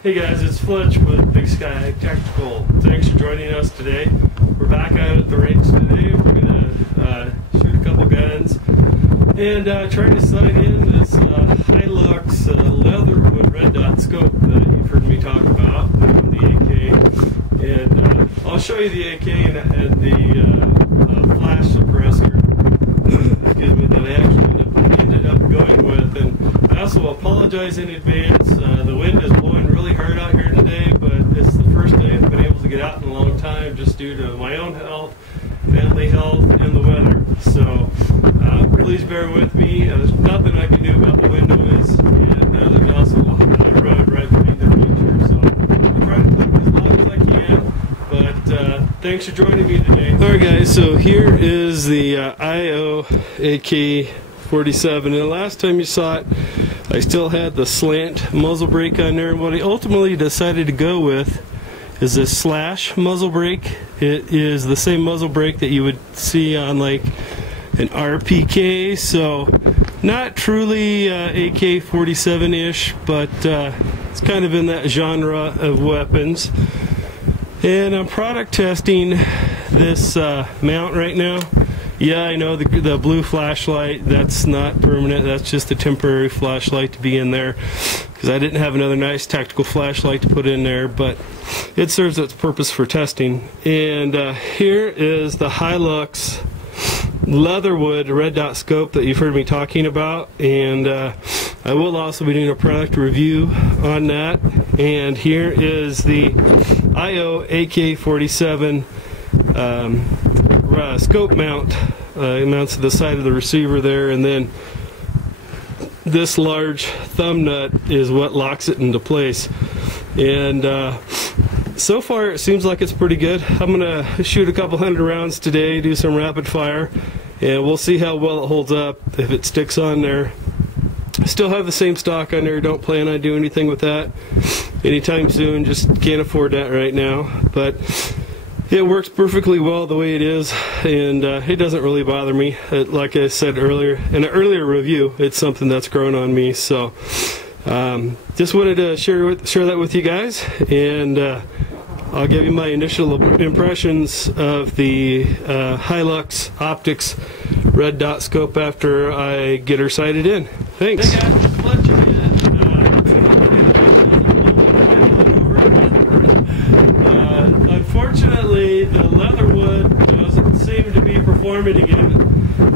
Hey guys, it's Fletch with Big Sky Tactical. Thanks for joining us today. We're back out at the range today. We're gonna shoot a couple guns and try to sight in this Hi-Lux leatherwood red dot scope that you've heard me talk about, the AK. And I'll show you the AK and the flash suppressor excuse me, that I actually ended up going with. And I also apologize in advance. The wind is blowing really hard out here today, but it's the first day I've been able to get out in a long time just due to my own health, family health, and the weather. So please bear with me. There's nothing I can do about the wind noise, and there's also a road right behind the picture. So I'll try to clip as loud as I can, but thanks for joining me today. Alright guys, so here is the IO AK-47, and the last time you saw it I still had the slant muzzle brake on there. What I ultimately decided to go with is this slash muzzle brake. It is the same muzzle brake that you would see on like an RPK, so not truly AK-47-ish, but it's kind of in that genre of weapons. And I'm product testing this mount right now. Yeah, I know the blue flashlight, that's not permanent, that's just a temporary flashlight to be in there, because I didn't have another nice tactical flashlight to put in there, but it serves its purpose for testing. And here is the Hi-Lux leatherwood red dot scope that you've heard me talking about, and I will also be doing a product review on that. And here is the IO AK-47 scope mount. It mounts to the side of the receiver there, and then this large thumb nut is what locks it into place. And so far it seems like it's pretty good. I'm gonna shoot a couple hundred rounds today, do some rapid fire, and we'll see how well it holds up, if it sticks on there. Still have the same stock on there, don't plan on doing anything with that anytime soon, just can't afford that right now. But it works perfectly well the way it is, and it doesn't really bother me. Like I said earlier, in an earlier review, it's something that's grown on me. So just wanted to share that with you guys, and I'll give you my initial impressions of the Hi-Lux Optics red dot scope after I get her sighted in. Thanks. Hey guys, Fletch again. Unfortunately, the leatherwood doesn't seem to be performing again.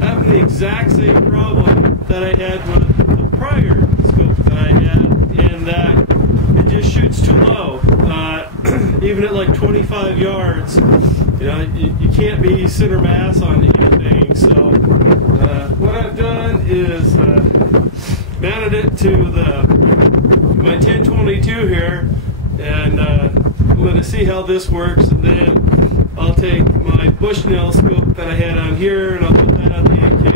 Having the exact same problem that I had with the prior scope that I had, in that it just shoots too low. Even at like 25 yards, you know, you can't be center mass on anything. So what I've done is mounted it to my 1022 here, and I'm going to see how this works, and then I'll take my Bushnell scope that I had on here and I'll put that on the AK,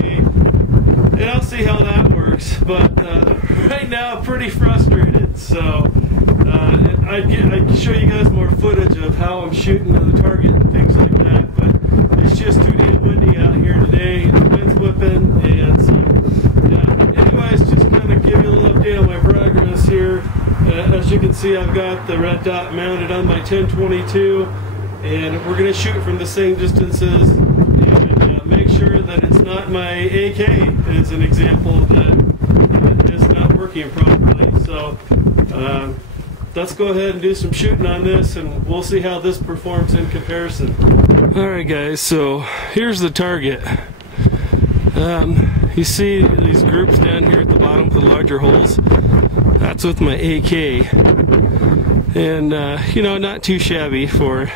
and I'll see how that works. But right now I'm pretty frustrated, so I'd show you guys more footage of how I'm shooting to the target and things like that, but it's just too damn windy out here today, the wind's whipping, and so yeah. Anyways, just kind of give you a little update on my progress here. As you can see, I've got the red dot mounted on my 1022, and we're going to shoot from the same distances, and make sure that it's not my AK as an example that is not working properly. So let's go ahead and do some shooting on this, and we'll see how this performs in comparison. Alright guys, so here's the target. You see these groups down here at the bottom with the larger holes? That's with my AK, and you know, not too shabby for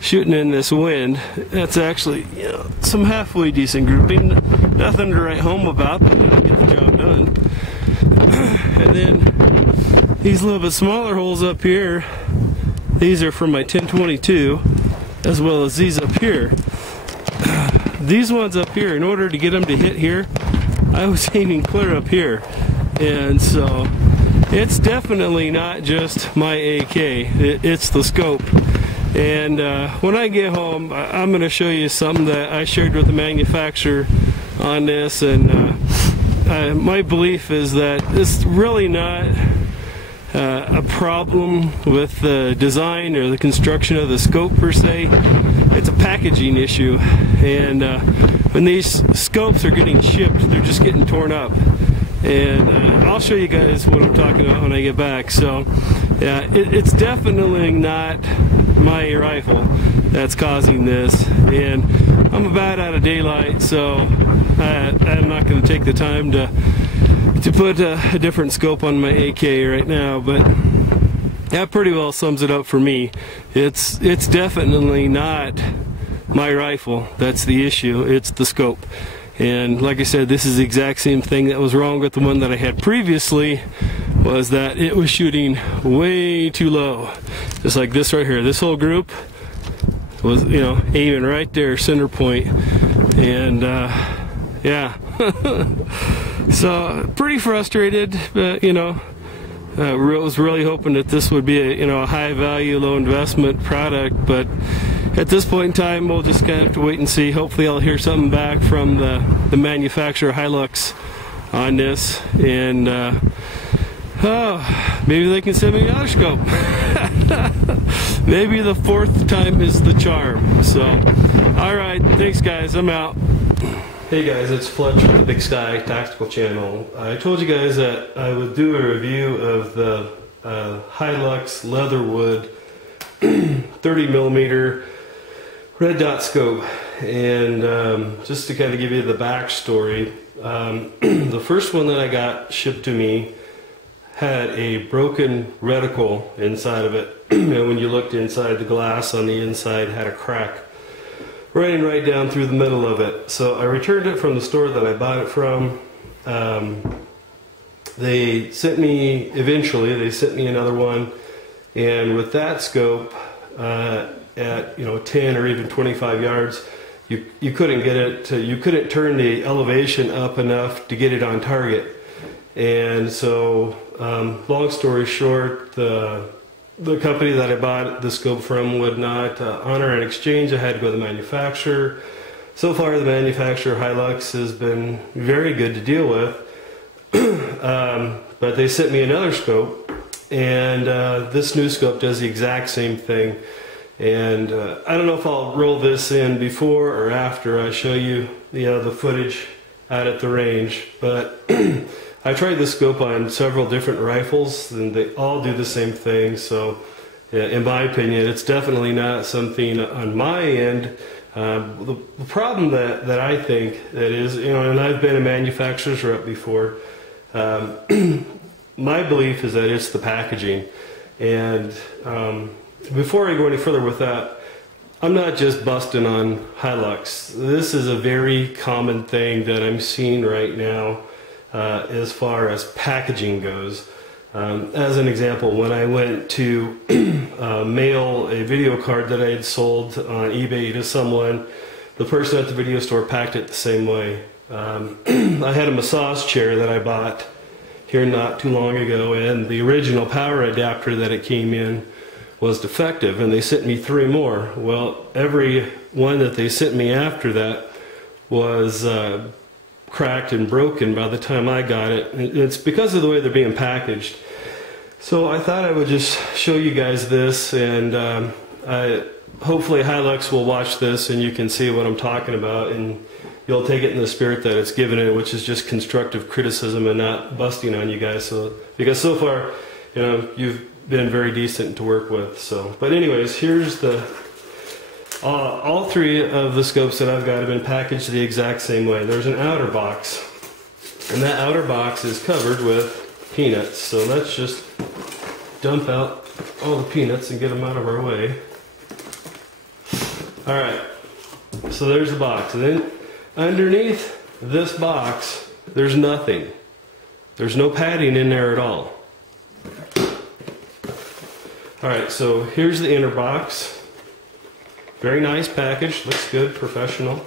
shooting in this wind. That's actually, you know, some halfway decent grouping. Nothing to write home about, but it'll get the job done. And then these little bit smaller holes up here, these are from my 1022, as well as these up here. These ones up here, in order to get them to hit here, I was aiming clear up here, and so it's definitely not just my AK, it's the scope. And when I get home, I'm going to show you something that I shared with the manufacturer on this, and my belief is that it's really not a problem with the design or the construction of the scope per se. It's a packaging issue, and when these scopes are getting shipped, they're just getting torn up. And I'll show you guys what I'm talking about when I get back. So yeah, it's definitely not my rifle that's causing this, and I'm about out of daylight, so I'm not going to take the time to put a different scope on my AK right now. But that pretty well sums it up for me. It's definitely not my rifle that's the issue, it's the scope. And like I said, this is the exact same thing that was wrong with the one that I had previously, was that it was shooting way too low. Just like this right here. This whole group was, you know, aiming right there, center point. And yeah. So pretty frustrated, but you know, was really hoping that this would be a, you know, a high value, low investment product, but at this point in time, we'll just kind of have to wait and see. Hopefully I'll hear something back from the manufacturer, Hi-Lux, on this, and oh, maybe they can send me another scope. Maybe the fourth time is the charm. So, alright, thanks guys, I'm out. Hey guys, it's Fletch from the Big Sky Tactical Channel. I told you guys that I would do a review of the Hi-Lux Leatherwood 30mm red dot scope, and just to kind of give you the backstory, the first one that I got shipped to me had a broken reticle inside of it. And when you looked inside, the glass on the inside had a crack running right down through the middle of it. So I returned it from the store that I bought it from. They sent me another one, and with that scope, at 10 or even 25 yards, you couldn't get it to, you couldn't turn the elevation up enough to get it on target. And so long story short, the company that I bought the scope from would not honor an exchange. I had to go to the manufacturer. So far the manufacturer, Hi-Lux, has been very good to deal with. But they sent me another scope, and this new scope does the exact same thing. And I don't know if I'll roll this in before or after I show you, the footage out at the range, but I tried this scope on several different rifles, and they all do the same thing. So yeah, in my opinion, it's definitely not something on my end. The problem that I think that is, and I've been a manufacturer's rep before, my belief is that it's the packaging. And before I go any further with that, I'm not just busting on Hi-Lux. This is a very common thing that I'm seeing right now as far as packaging goes. As an example, when I went to mail a video card that I had sold on eBay to someone, the person at the video store packed it the same way. I had a massage chair that I bought here not too long ago, and the original power adapter that it came in was defective, and they sent me 3 more. Well, every one that they sent me after that was cracked and broken by the time I got it. It's because of the way they're being packaged. So I thought I would just show you guys this, and hopefully Hi-Lux will watch this and you can see what I'm talking about, and you'll take it in the spirit that it's given it, which is just constructive criticism and not busting on you guys. So because so far, you've been very decent to work with. So, but anyways, here's the all 3 of the scopes that I've got have been packaged the exact same way. There's an outer box, and that outer box is covered with peanuts. So let's just dump out all the peanuts and get them out of our way. Alright, so there's the box, and then underneath this box there's nothing. There's no padding in there at all. Alright, so here's the inner box. Very nice package, looks good, professional.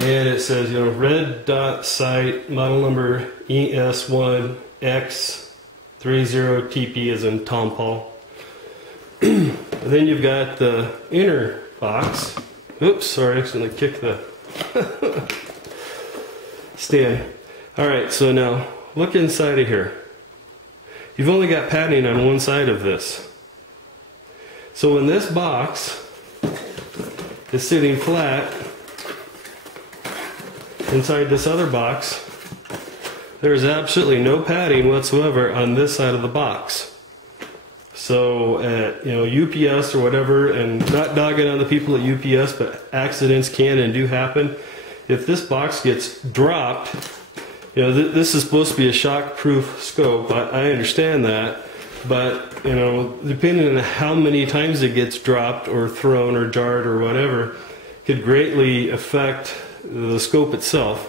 And it says, red dot sight, model number ES1X30TP as in Tom Paul. And then you've got the inner box. Oops, sorry, I accidentally kicked the stand. Alright, so now look inside of here. You've only got padding on one side of this. So when this box is sitting flat inside this other box, there's absolutely no padding whatsoever on this side of the box. So at UPS or whatever, and not dogging on the people at UPS, but accidents can and do happen. If this box gets dropped, this is supposed to be a shock-proof scope. I understand that, but depending on how many times it gets dropped or thrown or jarred or whatever, could greatly affect the scope itself.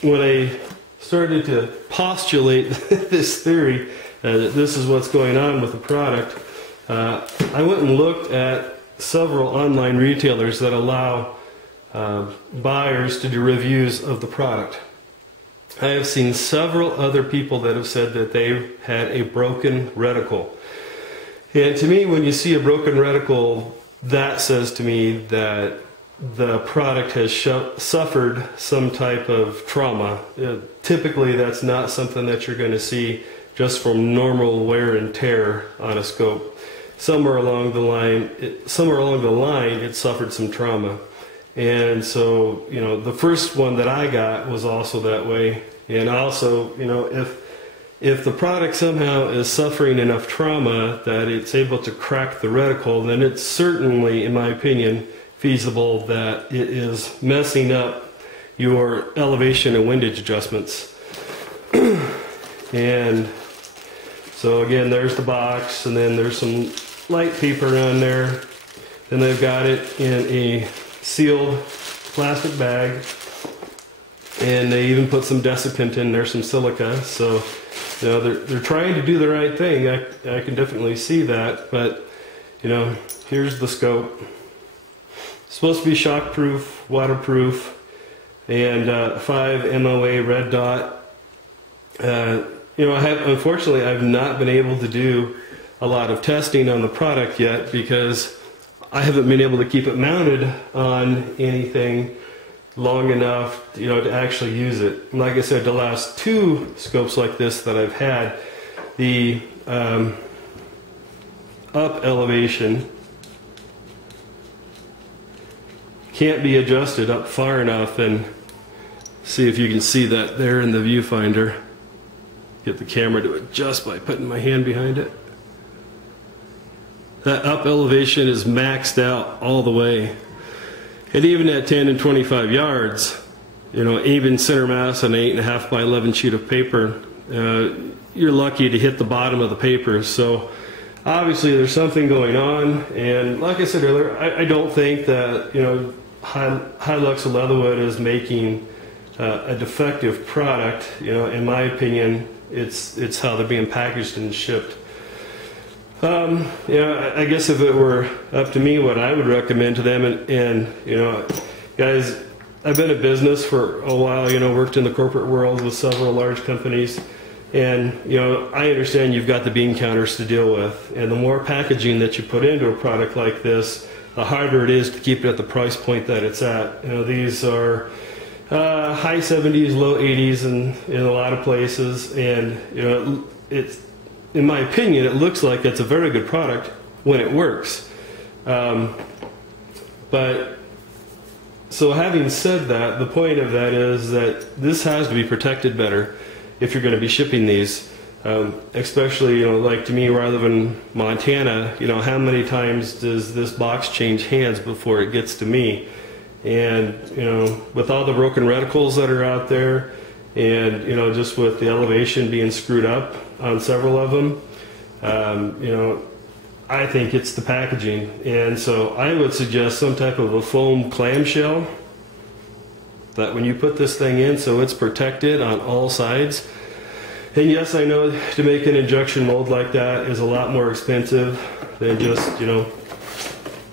When I started to postulate this theory that this is what's going on with the product, I went and looked at several online retailers that allow buyers to do reviews of the product. I have seen several other people that have said that they've had a broken reticle. And to me, when you see a broken reticle, that says to me that the product has suffered some type of trauma. Typically, that's not something that you're going to see just from normal wear and tear on a scope. Somewhere along the line, it suffered some trauma. And so, the first one that I got was also that way. And also, if the product somehow is suffering enough trauma that it's able to crack the reticle, then it's certainly, in my opinion, feasible that it is messing up your elevation and windage adjustments. And so again, there's the box, and then there's some light paper on there. Then they've got it in a sealed plastic bag, and they even put some desiccant in there, some silica. So they're trying to do the right thing. I can definitely see that. But here's the scope. It's supposed to be shockproof, waterproof, and 5 MOA red dot. Unfortunately, I've not been able to do a lot of testing on the product yet because I haven't been able to keep it mounted on anything long enough, to actually use it. Like I said, the last 2 scopes like this that I've had, the up elevation can't be adjusted up far enough, and see if you can see that there in the viewfinder. Get the camera to adjust by putting my hand behind it. That up elevation is maxed out all the way. And even at 10 and 25 yards, even center mass on an 8.5 by 11 sheet of paper, you're lucky to hit the bottom of the paper. So obviously there's something going on. And like I said earlier, I don't think that Hi-Lux or Leatherwood is making a defective product. In my opinion, it's how they're being packaged and shipped. I guess if it were up to me, what I would recommend to them, and guys, I've been in business for a while, worked in the corporate world with several large companies, and I understand you've got the bean counters to deal with, and the more packaging that you put into a product like this, the harder it is to keep it at the price point that it's at. These are high 70s, low 80s in a lot of places, and it's, in my opinion, it looks like it's a very good product when it works. But so having said that, the point of that is that this has to be protected better if you're going to be shipping these. Especially, like to me, where I live in Montana, how many times does this box change hands before it gets to me? And with all the broken reticles that are out there, and just with the elevation being screwed up on several of them, I think it's the packaging. And so I would suggest some type of a foam clamshell that when you put this thing in, so it's protected on all sides. And yes, I know to make an injection mold like that is a lot more expensive than just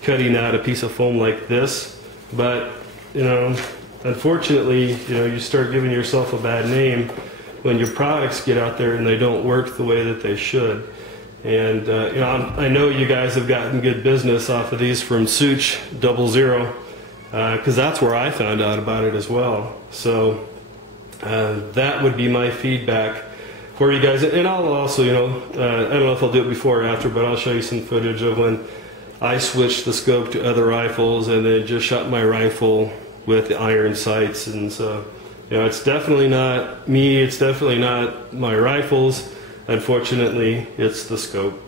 cutting out a piece of foam like this. But unfortunately, you start giving yourself a bad name when your products get out there and they don't work the way that they should. And I know you guys have gotten good business off of these from Such 00, because that's where I found out about it as well. So that would be my feedback for you guys. And I'll also, I don't know if I'll do it before or after, but I'll show you some footage of when I switched the scope to other rifles and then just shot my rifle with the iron sights. And so, it's definitely not me, it's definitely not my rifles. Unfortunately, it's the scope.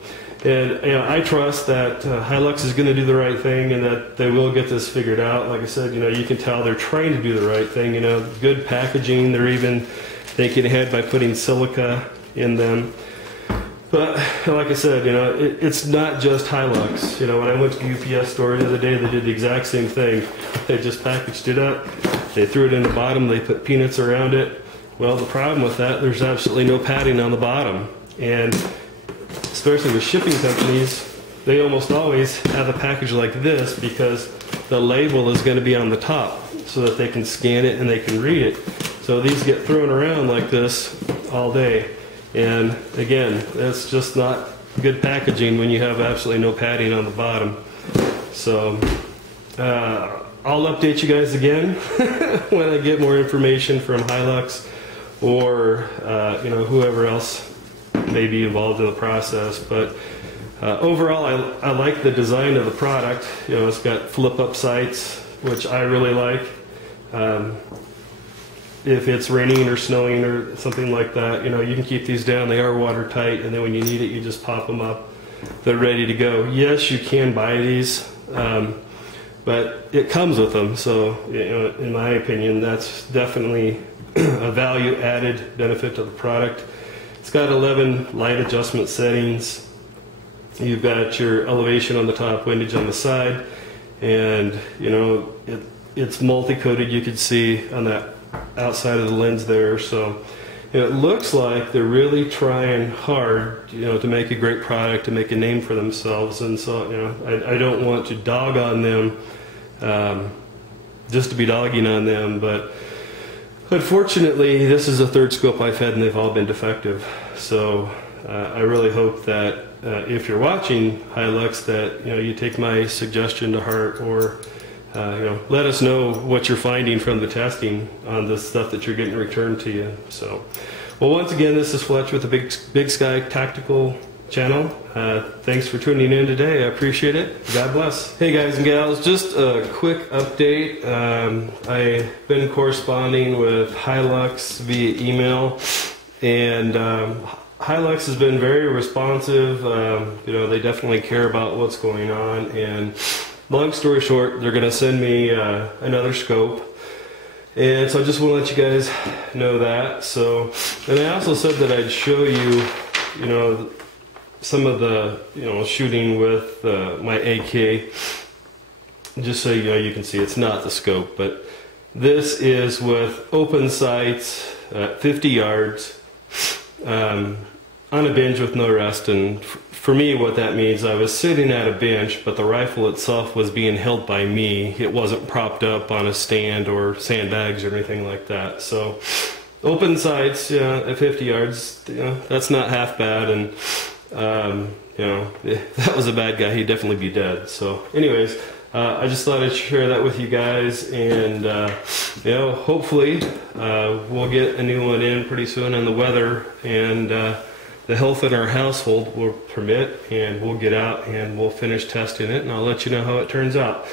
And I trust that Hi-Lux is going to do the right thing and that they will get this figured out. Like I said, you can tell they're trying to do the right thing. Good packaging. They're even thinking ahead by putting silica in them. But like I said, it's not just Hi-Lux. When I went to the UPS store the other day, they did the exact same thing. They just packaged it up. They threw it in the bottom. They put peanuts around it. Well, the problem with that, there's absolutely no padding on the bottom. And especially with shipping companies, they almost always have a package like this because the label is going to be on the top so that they can scan it and they can read it. So these get thrown around like this all day. And again, that's just not good packaging when you have absolutely no padding on the bottom. So I'll update you guys again when I get more information from Hi-Lux or whoever else may be involved in the process. But overall, I like the design of the product. It's got flip-up sights, which I really like. If it's raining or snowing or something like that, you can keep these down. They are watertight, and then when you need it, you just pop them up. They're ready to go. Yes, you can buy these, but it comes with them. So, in my opinion, that's definitely a value-added benefit to the product. It's got 11 light adjustment settings. You've got your elevation on the top, windage on the side, and it's multi-coated. You can see on that outside of the lens there. So it looks like they're really trying hard, to make a great product, to make a name for themselves. And so, I don't want to dog on them just to be dogging on them, but unfortunately, this is the third scope I've had and they've all been defective. So I really hope that if you're watching Hi-Lux that you take my suggestion to heart, or let us know what you're finding from the testing on the stuff that you're getting returned to you. So, well, once again, this is Fletch with the Big Sky Tactical channel. Thanks for tuning in today. I appreciate it. God bless. Hey guys and gals, just a quick update. I've been corresponding with Hi-Lux via email, and Hi-Lux has been very responsive. They definitely care about what's going on, and long story short, they're going to send me another scope. And so I just want to let you guys know that. So, and I also said that I'd show you, some of the, shooting with my AK, just so you can see it's not the scope, but this is with open sights at 50 yards on a bench with no rest. And for me, what that means, I was sitting at a bench, but the rifle itself was being held by me. It wasn't propped up on a stand or sandbags or anything like that. So open sights, at 50 yards, that's not half bad. And if that was a bad guy, he'd definitely be dead. So anyways, I just thought I'd share that with you guys, and hopefully we'll get a new one in pretty soon, and the weather and the health in our household will permit, and we'll get out and we'll finish testing it, and I'll let you know how it turns out.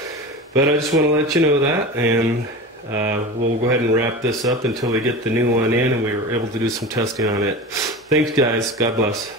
But I just want to let you know that, and we'll go ahead and wrap this up until we get the new one in and we were able to do some testing on it. Thanks guys, God bless.